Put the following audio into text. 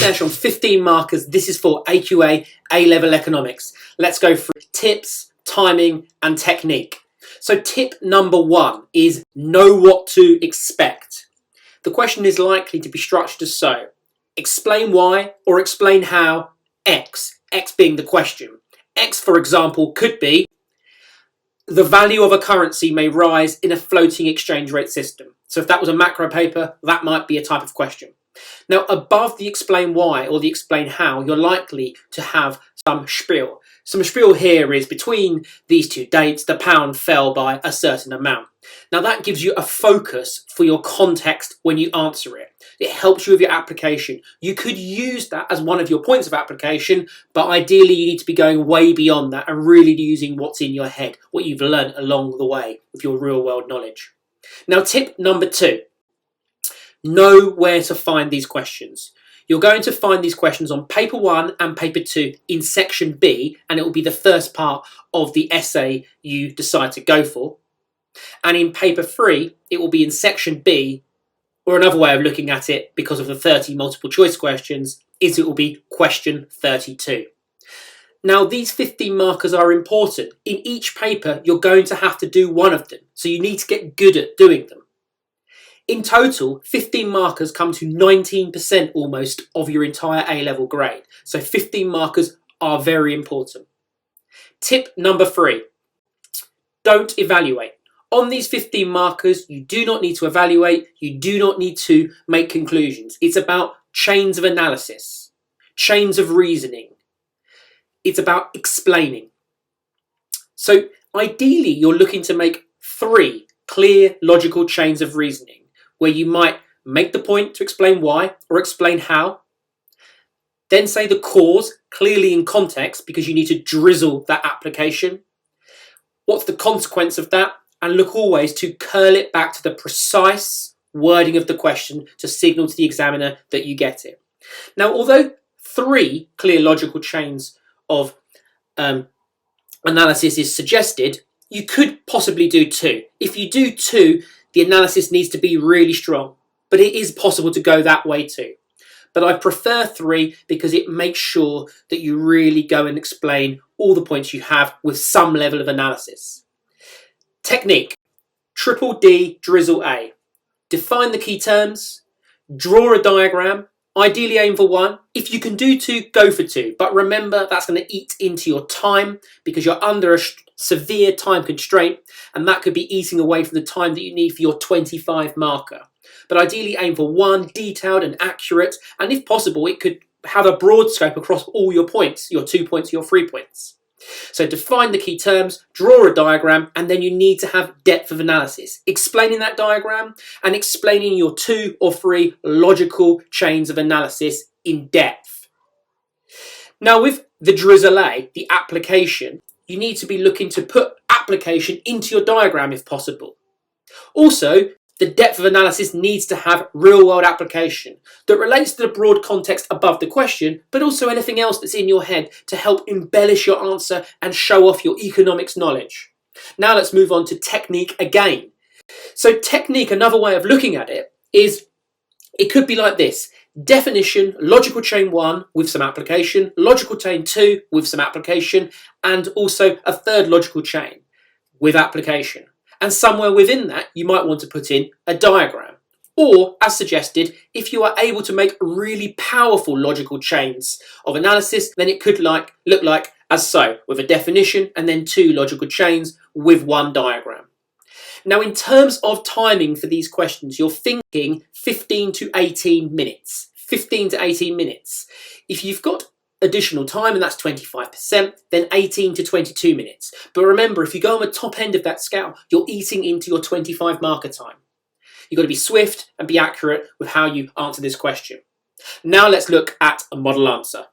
session on 15 markers. This is for AQA A-level economics. Let's go through tips, timing, and technique. So tip number 1 is know what to expect. The question is likely to be structured as so. Explain why or explain how X being the question. X, for example, could be the value of a currency may rise in a floating exchange rate system. So if that was a macro paper, that might be a type of question. Now, above the explain why or the explain how, you're likely to have some spiel. Some spiel here is between these two dates, the pound fell by a certain amount. Now, that gives you a focus for your context when you answer it. It helps you with your application. You could use that as one of your points of application, but ideally you need to be going way beyond that and really using what's in your head, what you've learned along the way with your real world knowledge. Now, tip number 2. Know where to find these questions. You're going to find these questions on paper 1 and paper 2 in section B, and it will be the first part of the essay you decide to go for. And in paper 3, it will be in section B, or another way of looking at it, because of the 30 multiple choice questions, is it will be question 32. Now, these 15 markers are important. In each paper, you're going to have to do one of them, so you need to get good at doing them. In total, 15 markers come to 19% almost of your entire A-level grade. So 15 markers are very important. Tip number 3, don't evaluate. On these 15 markers, you do not need to evaluate, you do not need to make conclusions. It's about chains of analysis, chains of reasoning. It's about explaining. So ideally, you're looking to make 3 clear, logical chains of reasoning, where you might make the point to explain why or explain how, then say the cause clearly in context because you need to drizzle that application. What's the consequence of that? And look always to curl it back to the precise wording of the question to signal to the examiner that you get it. Now, although 3 clear logical chains of analysis is suggested, you could possibly do 2. If you do 2, the analysis needs to be really strong, but it is possible to go that way too. But I prefer 3 because it makes sure that you really go and explain all the points you have with some level of analysis. Technique, triple D, drizzle A. Define the key terms, draw a diagram, ideally aim for 1. If you can do 2, go for 2. But remember, that's going to eat into your time because you're under a severe time constraint, and that could be eating away from the time that you need for your 25 marker. But ideally aim for 1, detailed and accurate, and if possible, it could have a broad scope across all your points, your 2 points, your 3 points. So define the key terms, draw a diagram, and then you need to have depth of analysis, explaining that diagram and explaining your 2 or 3 logical chains of analysis in depth. Now, with the drizzle A, the application, you need to be looking to put application into your diagram if possible. Also, the depth of analysis needs to have real-world application that relates to the broad context above the question, but also anything else that's in your head to help embellish your answer and show off your economics knowledge. Now let's move on to technique again. So technique, another way of looking at it, is it could be like this. Definition, logical chain 1 with some application, logical chain 2 with some application, and also a third logical chain with application. And somewhere within that, you might want to put in a diagram. Or, as suggested, if you are able to make really powerful logical chains of analysis, then it could look like as so, with a definition and then 2 logical chains with 1 diagram. Now, in terms of timing for these questions, you're thinking 15 to 18 minutes. 15 to 18 minutes. If you've got additional time, and that's 25%, then 18 to 22 minutes. But remember, if you go on the top end of that scale, you're eating into your 25 marker time. You've got to be swift and be accurate with how you answer this question. Now let's look at a model answer.